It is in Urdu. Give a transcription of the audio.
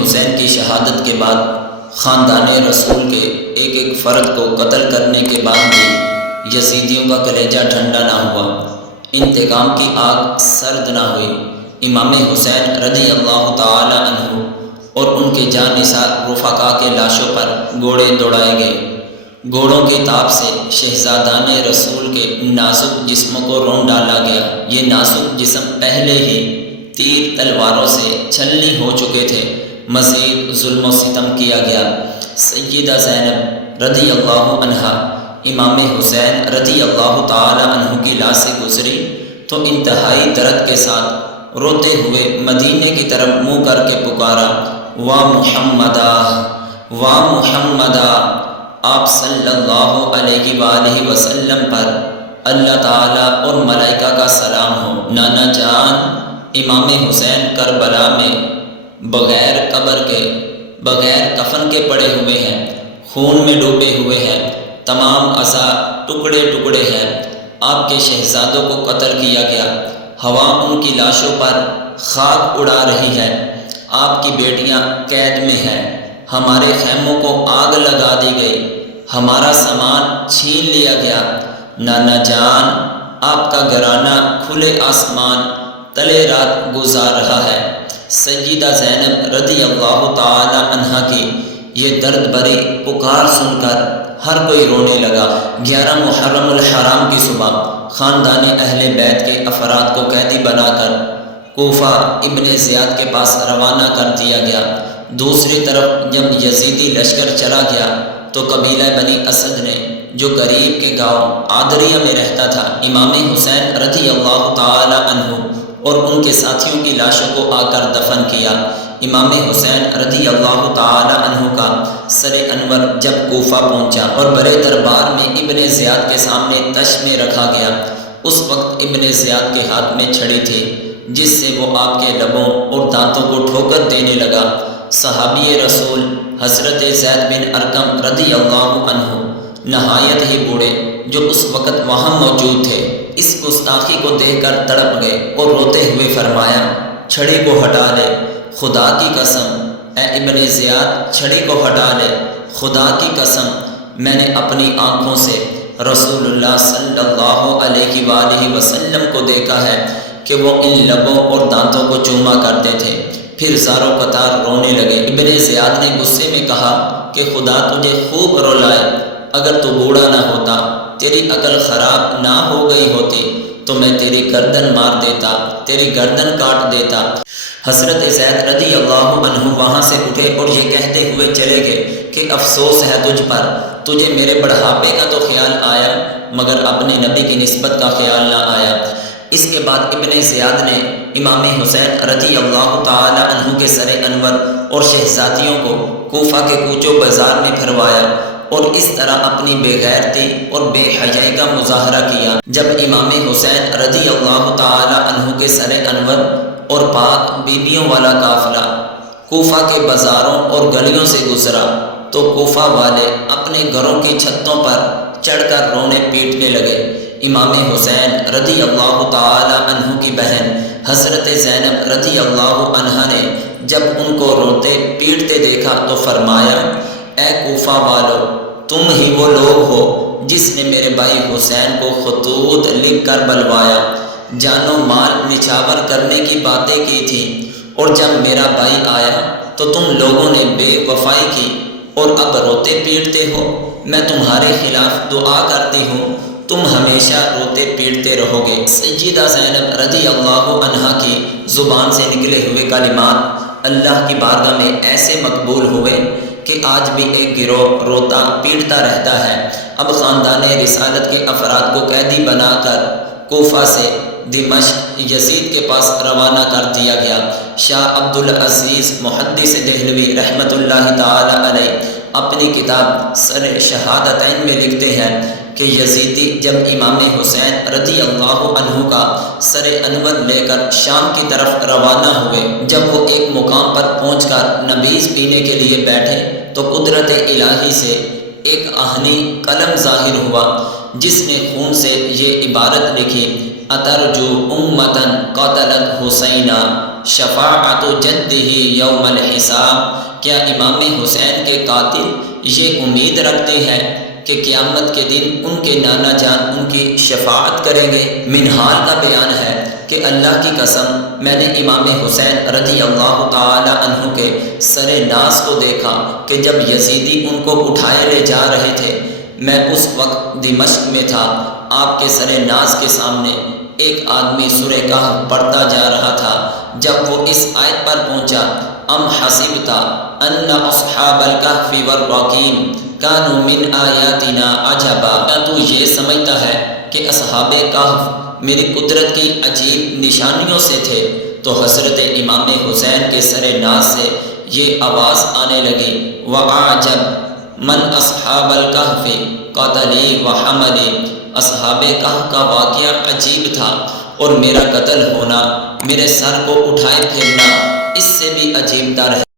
حسین کی شہادت کے بعد خاندان رسول کے ایک ایک فرد کو قتل کرنے کے بعد بھی یزیدیوں کا کلیجہ ٹھنڈا نہ ہوا، انتقام کی آگ سرد نہ ہوئی۔ امام حسین رضی اللہ تعالی عنہ اور ان کے جانثار رفقا کے لاشوں پر گھوڑے دوڑائے گئے۔ گھوڑوں کی تاب سے شہزادان رسول کے نازک جسموں کو رون ڈالا گیا۔ یہ نازک جسم پہلے ہی تیر تلواروں سے چھلنی ہو چکے تھے، مزید ظلم و ستم کیا گیا۔ سیدہ زینب رضی اللہ عنہا امام حسین رضی اللہ تعالی عنہ کی لاش سے گزری تو انتہائی درد کے ساتھ روتے ہوئے مدینے کی طرف منہ کر کے پکارا، وا محمدا وا محمدا۔ آپ صلی اللہ علیہ وآلہ وسلم پر اللہ تعالیٰ اور ملائکہ کا سلام ہو۔ نانا جان، امام حسین کربلا میں بغیر قبر کے، بغیر کفن کے پڑے ہوئے ہیں، خون میں ڈوبے ہوئے ہیں، تمام اعضاء ٹکڑے ٹکڑے ہیں۔ آپ کے شہزادوں کو قتل کیا گیا، ہوا ان کی لاشوں پر خاک اڑا رہی ہے۔ آپ کی بیٹیاں قید میں ہیں، ہمارے خیموں کو آگ لگا دی گئی، ہمارا سامان چھین لیا گیا۔ نانا جان، آپ کا گھرانہ کھلے آسمان تلے رات گزار رہا ہے۔ سیدہ زینب رضی اللہ تعالی عنہا کی یہ درد بھری پکار سن کر ہر کوئی رونے لگا۔ 11 محرم الحرام کی صبح خاندان اہل بیت کے افراد کو قیدی بنا کر کوفہ ابن زیاد کے پاس روانہ کر دیا گیا۔ دوسری طرف جب یزیدی لشکر چلا گیا تو قبیلہ بنی اسد نے، جو قریب کے گاؤں عادریہ میں رہتا تھا، امام حسین رضی اللہ تعالی عنہ اور ان کے ساتھیوں کی لاشوں کو آ کر دفن کیا۔ امام حسین رضی اللہ تعالی عنہ کا سر انور جب کوفہ پہنچا اور بڑے دربار میں ابن زیاد کے سامنے تش میں رکھا گیا، اس وقت ابن زیاد کے ہاتھ میں چھڑی تھی جس سے وہ آپ کے لبوں اور دانتوں کو ٹھوکر دینے لگا۔ صحابی رسول حضرت زید بن ارقم رضی اللہ عنہ نہایت ہی بوڑھے، جو اس وقت وہاں موجود تھے، اس گستاخی کو دیکھ کر تڑپ گئے اور روتے ہوئے فرمایا، چھڑی کو ہٹا لے، خدا کی قسم، اے ابن زیاد، چھڑی کو ہٹا لے، خدا کی قسم، میں نے اپنی آنکھوں سے رسول اللہ صلی اللہ علیہ وآلہ وسلم کو دیکھا ہے کہ وہ ان لبوں اور دانتوں کو چوما کرتے تھے۔ پھر زاروں قطار رونے لگے۔ ابن زیاد نے غصے میں کہا کہ خدا تجھے خوب رولائے، اگر تو بوڑھا نہ ہوتا، تیری عقل خراب نہ ہو گئی ہوتی تو میں تیری گردن مار دیتا، تیری گردن کاٹ دیتا۔ حضرت زید رضی اللہ عنہ وہاں سے اٹھے اور یہ کہتے ہوئے چلے گئے کہ افسوس ہے تجھ پر، تجھے میرے بڑھاپے کا تو خیال آیا مگر اپنے نبی کی نسبت کا خیال نہ آیا۔ اس کے بعد ابن زیاد نے امام حسین رضی اللہ تعالی عنہ کے سر انور اور شہزادیوں کو کوفہ کے کوچ و بازار میں پھروایا اور اس طرح اپنی بے غیرتی اور بے حیائی کا مظاہرہ کیا۔ جب امام حسین رضی اللہ تعالی عنہ کے سر انور اور پاک بیبیوں والا قافلہ کوفہ کے بازاروں اور گلیوں سے گزرا تو کوفہ والے اپنے گھروں کی چھتوں پر چڑھ کر رونے پیٹنے لگے۔ امام حسین رضی اللہ تعالی عنہ کی بہن حضرت زینب رضی اللہ عنہا نے جب ان کو روتے پیٹتے دیکھا تو فرمایا، اے کوفہ والو، تم ہی وہ لوگ ہو جس نے میرے بھائی حسین کو خطوط لکھ کر بلوایا، جان و مال نچھاور کرنے کی باتیں کی تھی، اور جب میرا بھائی آیا تو تم لوگوں نے بے وفائی کی اور اب روتے پیٹتے ہو۔ میں تمہارے خلاف دعا کرتی ہوں، تم ہمیشہ روتے پیٹتے رہو گے۔ سیدہ زینب رضی اللہ عنہا کی زبان سے نکلے ہوئے کلمات اللہ کی بارگاہ میں ایسے مقبول ہوئے کہ آج بھی ایک گروہ روتا پیٹتا رہتا ہے۔ اب خاندان رسالت کے افراد کو قیدی بنا کر کوفہ سے دمشق یزید کے پاس روانہ کر دیا گیا۔ شاہ عبدالعزیز محدث دہلوی رحمۃ اللہ تعالی علیہ اپنی کتاب سر شہادتین میں لکھتے ہیں کہ یزیدی جب امام حسین رضی اللہ عنہ کا سر انور لے کر شام کی طرف روانہ ہوئے، جب وہ ایک مقام پر پہنچ کر نبیذ پینے کے لیے بیٹھے تو قدرت الہی سے ایک آہنی قلم ظاہر ہوا جس نے خون سے یہ عبارت لکھی، اترجو امتن قتلت حسینہ شفاعت جدہ یوم الحساب، کیا امام حسین کے قاتل یہ امید رکھتے ہیں کہ قیامت کے دن ان کے نانا جان ان کی شفاعت کریں گے؟ منہال کا بیان ہے کہ اللہ کی قسم میں نے امام حسین رضی اللہ تعالی عنہ کے سر ناز کو دیکھا کہ جب یزیدی ان کو اٹھائے لے جا رہے تھے، میں اس وقت دمشق میں تھا، آپ کے سر ناز کے سامنے ایک آدمی سورہ کہف پڑھتا جا رہا تھا۔ جب وہ اس آیت پر پہنچا، ام حسبت ان اصحاب الکہف والرقیم کانوا من آیاتنا عجبا، کیا تو یہ سمجھتا ہے کہ اصحاب کہف میری قدرت کی عجیب نشانیوں سے تھے؟ تو حضرت امام حسین کے سر ناز سے یہ آواز آنے لگی، وَعَجَبْ من اصحاب الکہف قتلی وحملی، اصحاب کہف کا واقعہ عجیب تھا اور میرا قتل ہونا، میرے سر کو اٹھائے پھرنا اس سے بھی عجیب تر ہے۔